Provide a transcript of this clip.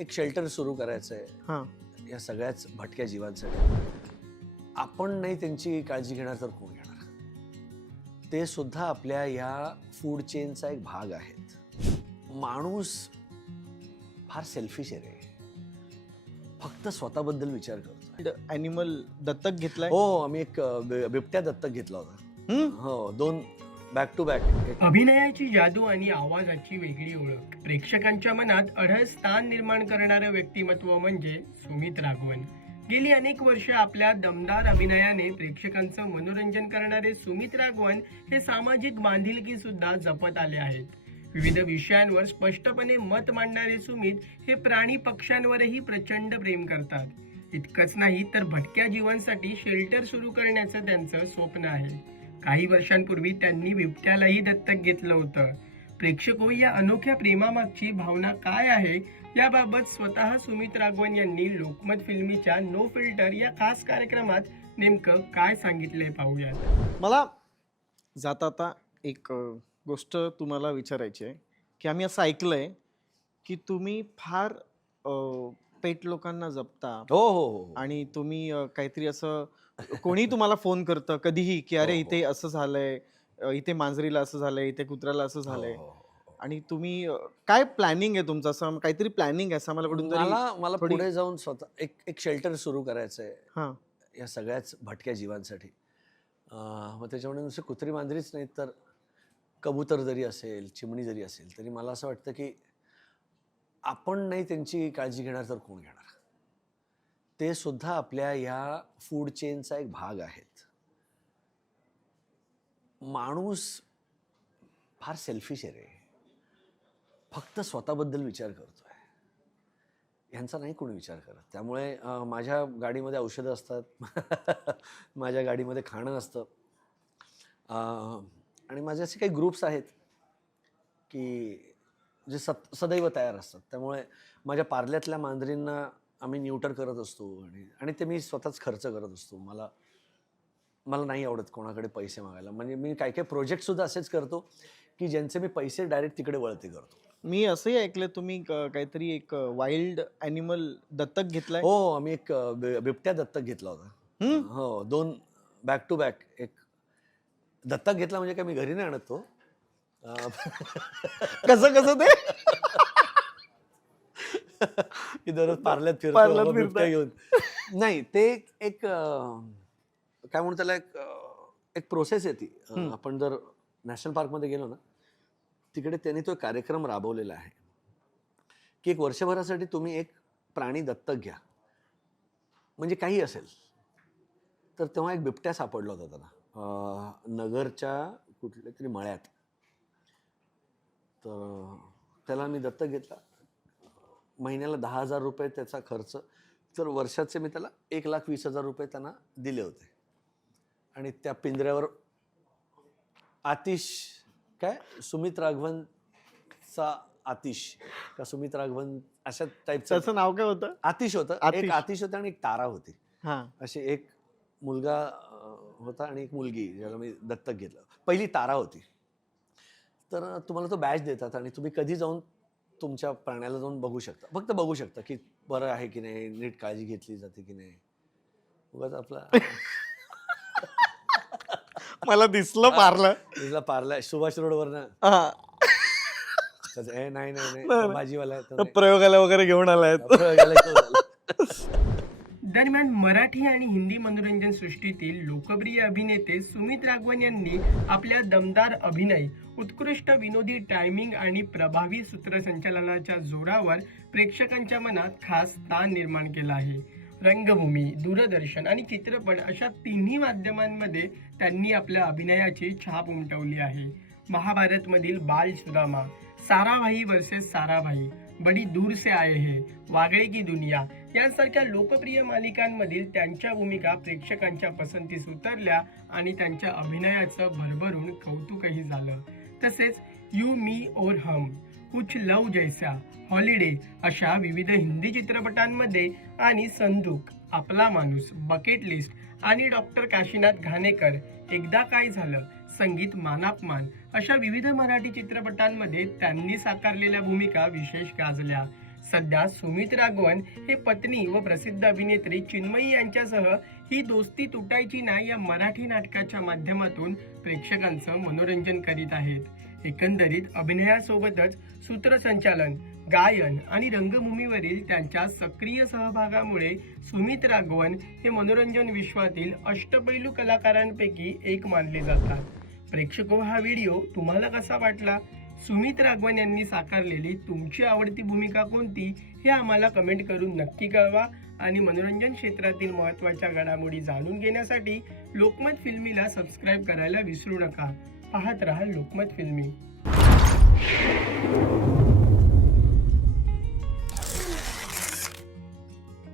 एक शेल्टर सुरू करायचं आहे हां. या सगळ्याच भटक्या जीवांसाठी. आपण नाही त्यांची काळजी घेणार तर कोण घेणार? ते सुद्धा आपल्या या फूड चेनचा एक भाग आहेत. माणूस फार सेल्फिश आहे रे. फक्त स्वतःबद्दल विचार करतो. ॲनिमल दत्तक घेतलाय? हो, आम्ही एक बिबट्या दत्तक घेतला होता. हो, 2 बॅक टू बॅक. अभिनयाची जादू आणि आवाजाची वेगळी ओळख. प्रेक्षकांच्या मनात अढळ स्थान निर्माण करणारं व्यक्तिमत्व म्हणजे सुमित राघवन. गेली अनेक वर्ष आपल्या दमदार अभिनयाने प्रेक्षकांचं मनोरंजन करणारे सुमित राघवन हे सामाजिक बांधिलकी सुद्धा जपत आले आहेत. विविध विषयांवर स्पष्टपणे मत मांडणारे सुमित हे प्राणी पक्ष्यांवरही प्रचंड प्रेम करतात. इतकंच नाही तर भटक्या जीवांसाठी शेल्टर सुरू करण्याचं त्यांचं स्वप्न आहे. काही वर्षांपूर्वी त्यांनी बिबट्यालाही दत्तक घेतलं होतं. प्रेक्षको, या अनोख्या प्रेमामागची भावना काय आहे याबाबत स्वतः सुमित राघवन यांनी लोकमत फिल्मीच्या नो फिल्टर या खास कार्यक्रमात नेमकं काय सांगितलंय पाहूयात. मला जाता एक गोष्ट तुम्हाला विचारायची आहे की आम्ही असं ऐकलंय की तुम्ही फार पेट लोकांना जपता. हो हो हो. आणि तुम्ही काहीतरी असं कोणी तुम्हाला फोन करतं कधीही की अरे इथे असं झालंय, इथे मांजरीला असं झालंय, इथे कुत्र्याला असं झालंय. आणि तुम्ही काय प्लॅनिंग आहे तुमचं? असं काहीतरी प्लॅनिंग आहे असं मला कुठून मला पुढे जाऊन स्वतः एक शेल्टर सुरू करायचं आहे हां या सगळ्याच भटक्या जीवांसाठी. मग त्याच्यामुळे नुसतं कुत्री मांजरीच नाही तर कबूतर जरी असेल, चिमणी जरी असेल, तरी मला असं वाटतं की आपण नाही त्यांची काळजी घेणार तर कोण घेणार? ते सुद्धा आपल्या या फूड चेनचा एक भाग आहेत. माणूस फार सेल्फिश आहे रे. फक्त स्वतःबद्दल विचार करतोय. ह्यांचा नाही कोणी विचार करत. त्यामुळे माझ्या गाडीमध्ये औषधं असतात, माझ्या गाडीमध्ये खाणं असतं, आणि माझे असे काही ग्रुप्स आहेत की जे सदैव तयार असतात. त्यामुळे माझ्या पार्ल्यातल्या मांजरींना आम्ही न्यूटर करत असतो आणि ते मी स्वतःच खर्च करत असतो. मला नाही आवडत कोणाकडे पैसे मागायला. म्हणजे मी काही काही प्रोजेक्टसुद्धा असेच करतो की ज्यांचे मी पैसे डायरेक्ट तिकडे वळते करतो. मी असंही ऐकलं तुम्ही काहीतरी एक वाईल्ड ॲनिमल दत्तक घेतलाय? हो, आम्ही एक बिबट्या दत्तक घेतला होता. हो, 2 बॅक टू बॅक. एक दत्तक घेतला म्हणजे काय मी घरी नाही आणत तो. कसं ते की दररोज पार्ल्यात फिरतो बिबट्या घेऊन. नाही, ते एक काय म्हणू त्याला, एक प्रोसेस आहे ती. आपण जर नॅशनल पार्कमध्ये गेलो ना, तिकडे त्यांनी तो एक कार्यक्रम राबवलेला आहे की एक वर्षभरासाठी तुम्ही एक प्राणी दत्तक घ्या, म्हणजे काही असेल. तर तेव्हा एक बिबट्या सापडला होता त्याला नगरच्या कुठल्या तरी मळ्यात. तर त्याला मी दत्तक घेतला. महिन्याला 10,000 रुपये त्याचा खर्च, तर वर्षाचे मी त्याला 1,20,000 रुपये त्यांना दिले होते. आणि त्या पिंजऱ्यावर आतिश, काय सुमित राघवनचा आतिश का सुमित राघवन अशा टाईपचं त्याचं नाव काय होतं? आतिश होतं. एक आतिश होतं आणि एक तारा होती. हां. असे एक मुलगा होता आणि एक मुलगी, ज्याला मी दत्तक घेतलं. पहिली तारा होती. तर तुम्हाला तो बॅच देतात आणि तुम्ही कधी जाऊन तुमच्या प्राण्याला जाऊन बघू शकता. फक्त बघू शकता की बरं आहे की नाही, नीट काळजी घेतली जाते की नाही. उगाच आपला मला दिसलं पार्ला सुभाष रोडवरनं हां. नाही भाजीवाला प्रयोगाला वगैरे घेऊन आलाय. दरम्यान मराठी आणि हिंदी मनोरंजन सृष्टीतील लोकप्रिय अभिनेते सुमित राघवन यांनी आपल्या दमदार अभिनय, उत्कृष्ट विनोदी टायमिंग आणि प्रभावी सूत्रसंचालनाच्या जोरावर प्रेक्षकांच्या मनात खास स्थान निर्माण केलं आहे. रंगभूमी, दूरदर्शन आणि चित्रपट अशा तिन्ही माध्यमांमध्ये त्यांनी आपल्या अभिनयाची छाप उमटवली आहे. महाभारतमधील बाल सुदामा, साराभाई वर्सेस साराभाई, बडी दूर से आए हैं, वागळे की दुनिया यांसारख्या लोकप्रिय मालिकांमधील त्यांच्या भूमिका प्रेक्षकांच्या पसंतीस उतरल्या आणि त्यांच्या अभिनयाचं भरभरून कौतुकही झालं. तसेच यू मी और हम, कुछ लव जैसा, हॉलिडे अशा विविध हिंदी चित्रपटांमध्ये आणि संदूक, आपला माणूस, बकेट लिस्ट आणि डॉक्टर काशीनाथ घाणेकर, एकदा काय झालं, संगीत मानापमान अशा विविध मराठी चित्रपटांमध्ये त्यांनी साकारलेल्या भूमिका विशेष गाजल्या. सध्या सुमित राघवन हे पत्नी व प्रसिद्ध अभिनेत्री चिन्मयी यांच्यासह ही दोस्ती तुटायची नाही या मराठी नाटकाच्या माध्यमातून प्रेक्षकांचं मनोरंजन करीत आहेत. एकंदरीत अभिनयासोबतच सूत्रसंचालन, गायन आणि रंगभूमीवरील त्यांच्या सक्रिय सहभागामुळे सुमित राघवन हे मनोरंजन विश्वातील अष्टपैलू कलाकारांपैकी एक मानले जातात. प्रेक्षको, हा व्हिडिओ तुम्हाला कसा वाटला? सुमित राघवन यांनी साकारलेली तुमची आवडती भूमिका कोणती हे आम्हाला कमेंट करून नक्की कळवा. आणि मनोरंजन क्षेत्रातील महत्त्वाच्या घडामोडी जाणून घेण्यासाठी लोकमत फिल्मीला सबस्क्राईब करायला विसरू नका. पाहत रहा लोकमत फिल्मी.